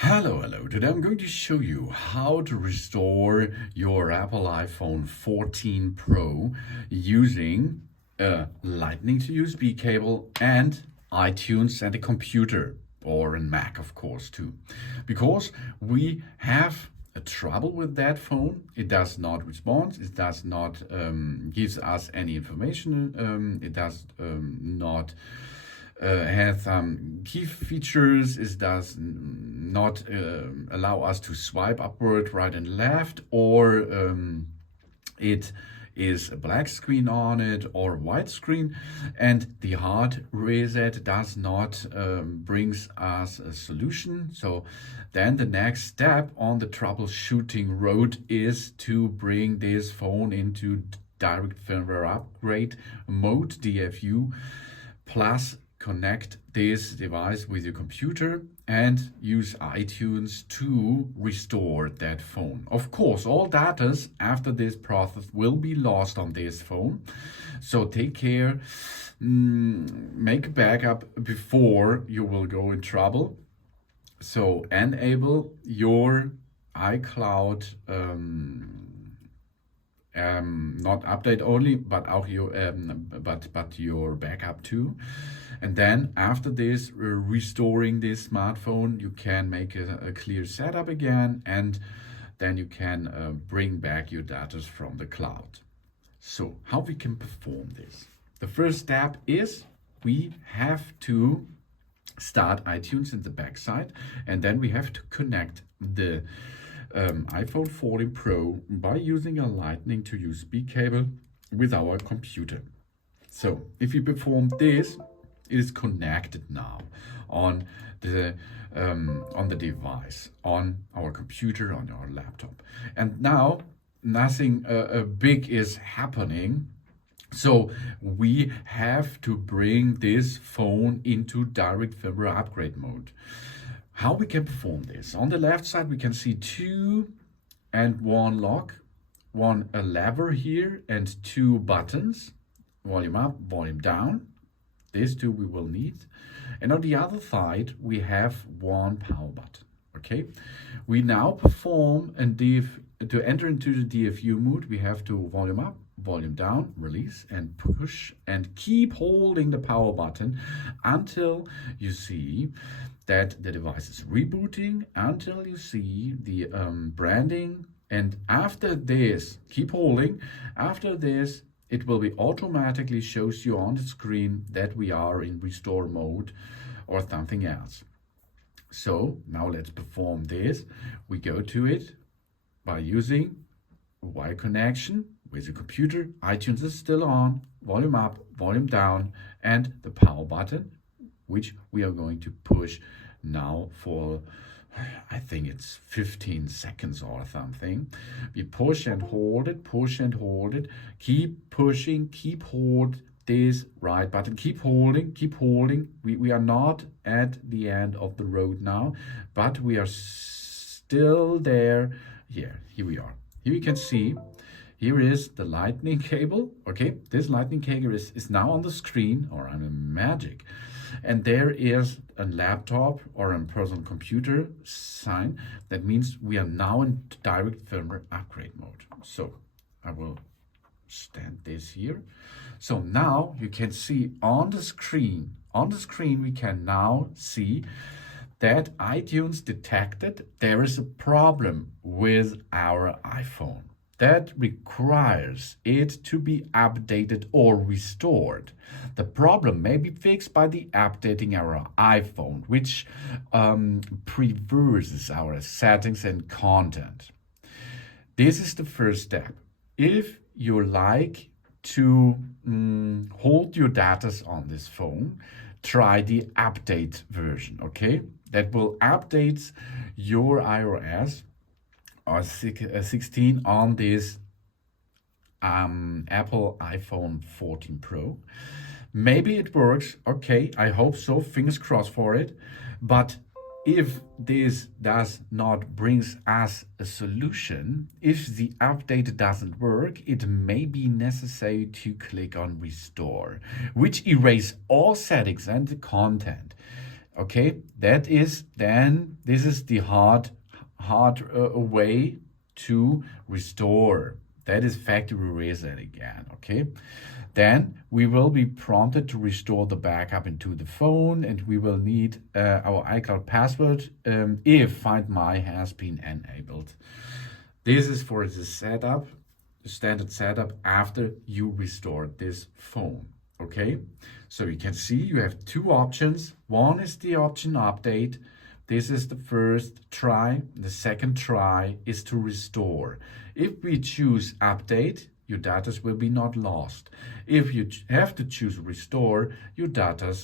Hello. Today I'm going to show you how to restore your Apple iPhone 14 Pro using a Lightning to USB cable and iTunes and a computer or a Mac, of course, too. Because we have a trouble with that phone. It does not respond. It does not gives us any information. It does not has some key features. It does not allow us to swipe upward, right and left, or it is a black screen on it or white screen, and the hard reset does not brings us a solution. So then the next step on the troubleshooting road is to bring this phone into direct firmware upgrade mode, DFU, plus connect this device with your computer and use iTunes to restore that phone. Of course, all data after this process will be lost on this phone. So take care, make a backup before you will go in trouble. So enable your iCloud not update only, but auch your but your backup too. And then after this, restoring this smartphone, you can make a clear setup again, and then you can bring back your data from the cloud. So how we can perform this? The first step is we have to start iTunes in the backside, and then we have to connect the iPhone 14 Pro by using a Lightning to USB cable with our computer. So if you perform this, it is connected now on the device, on our computer, on our laptop. And now nothing big is happening. So we have to bring this phone into direct firmware upgrade mode. How we can perform this? On the left side, we can see 2 and 1 lock, a lever here, and 2 buttons, volume up, volume down. These 2 we will need. And on the other side, we have 1 power button. Okay. We now perform to enter into the DFU mode. We have to volume up, volume down, release, and push, and keep holding the power button until you see that the device is rebooting, until you see the branding. And after this, keep holding. After this, it will be automatically shows you on the screen that we are in restore mode or something else. So now let's perform this. We go to it by using a wire connection with the computer. iTunes is still on, volume up, volume down, and the power button, which we are going to push now for, I think it's 15 seconds or something. We push and hold it, keep pushing, keep hold this right button, keep holding. We are not at the end of the road now, but we are still there. Here we are. Here you can see, here is the lightning cable. Okay, this lightning cable is now on the screen, or on a magic. And there is a laptop or a personal computer sign. That means we are now in direct firmware upgrade mode. So I will stand this here. So now you can see on the screen, we can now see that iTunes detected there is a problem with our iPhone that requires it to be updated or restored. The problem may be fixed by the updating our iPhone, which reverses our settings and content. This is the first step. If you like to hold your data on this phone, try the update version, okay? That will update your iOS or 16 on this Apple iPhone 14 Pro. Maybe it works. Okay, I hope so. Fingers crossed for it. But if this does not brings us a solution, if the update doesn't work, it may be necessary to click on restore, which erase all settings and the content. Okay, this is the hard way to restore. That is factory reset again, okay? Then we will be prompted to restore the backup into the phone, and we will need our iCloud password if Find My has been enabled. This is for the setup, the standard setup after you restore this phone. Okay, so you can see you have two options. One is the option update. This is the first try. The second try is to restore. If we choose update, your data will be not lost. If you have to choose restore, your data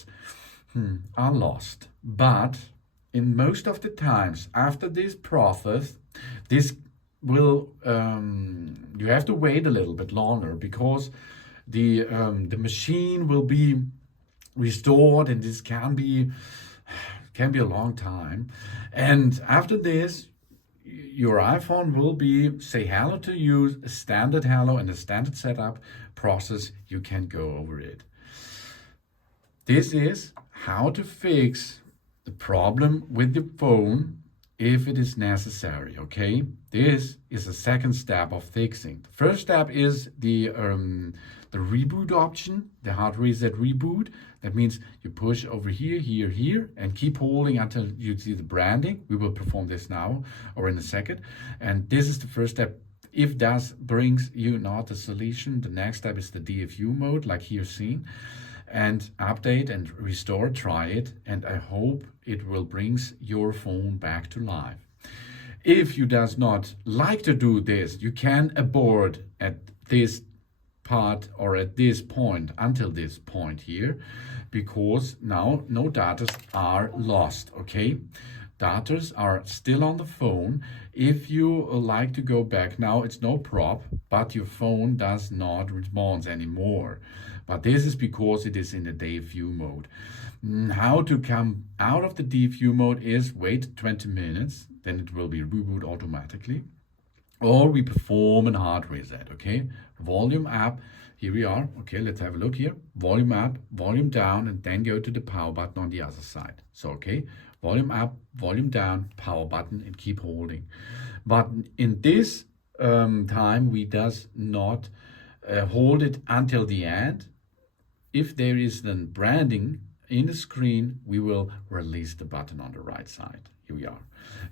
are lost. But in most of the times after this process, this will you have to wait a little bit longer because the machine will be restored, and this can be a long time. And after this, your iPhone will be say hello to you, a standard hello and a standard setup process. You can go over it. This is how to fix the problem with the phone if it is necessary, okay? This is the second step of fixing. The first step is the reboot option, the hard reset reboot. That means you push over here, here, here, and keep holding until you see the branding. We will perform this now or in a second. And this is the first step. If that brings you not the solution, the next step is the DFU mode, like here seen. And update and restore, try it, and I hope it will bring your phone back to life. If you does not like to do this, you can abort at this part or at this point until this point here, because now no data are lost, okay? Data are still on the phone. If you like to go back now, it's no problem, but your phone does not respond anymore. But this is because it is in the DFU mode. How to come out of the DFU mode is wait 20 minutes, then it will be reboot automatically. Or we perform a hard reset, okay? Volume up, here we are. Okay, let's have a look here. Volume up, volume down, and then go to the power button on the other side. So, okay, volume up, volume down, power button, and keep holding. But in this time, we does not hold it until the end. If there is then branding in the screen, we will release the button on the right side. Here we are.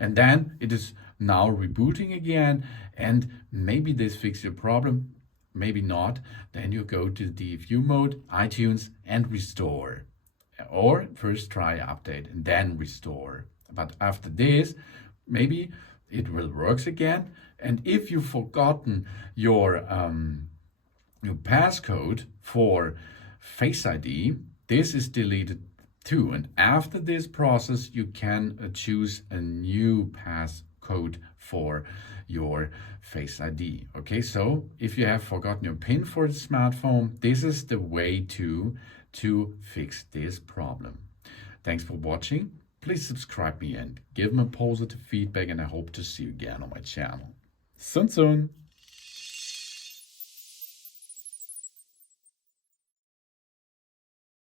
And then it is now rebooting again, and maybe this fixes your problem, maybe not. Then you go to the DFU mode, iTunes, and restore. Or first try update and then restore. But after this, maybe it will work again. And if you've forgotten your passcode for Face ID, this is deleted too. And after this process, you can choose a new passcode for your Face ID. Okay, so if you have forgotten your PIN for the smartphone, this is the way to fix this problem. Thanks for watching. Please subscribe me and give me positive feedback, and I hope to see you again on my channel. Soon.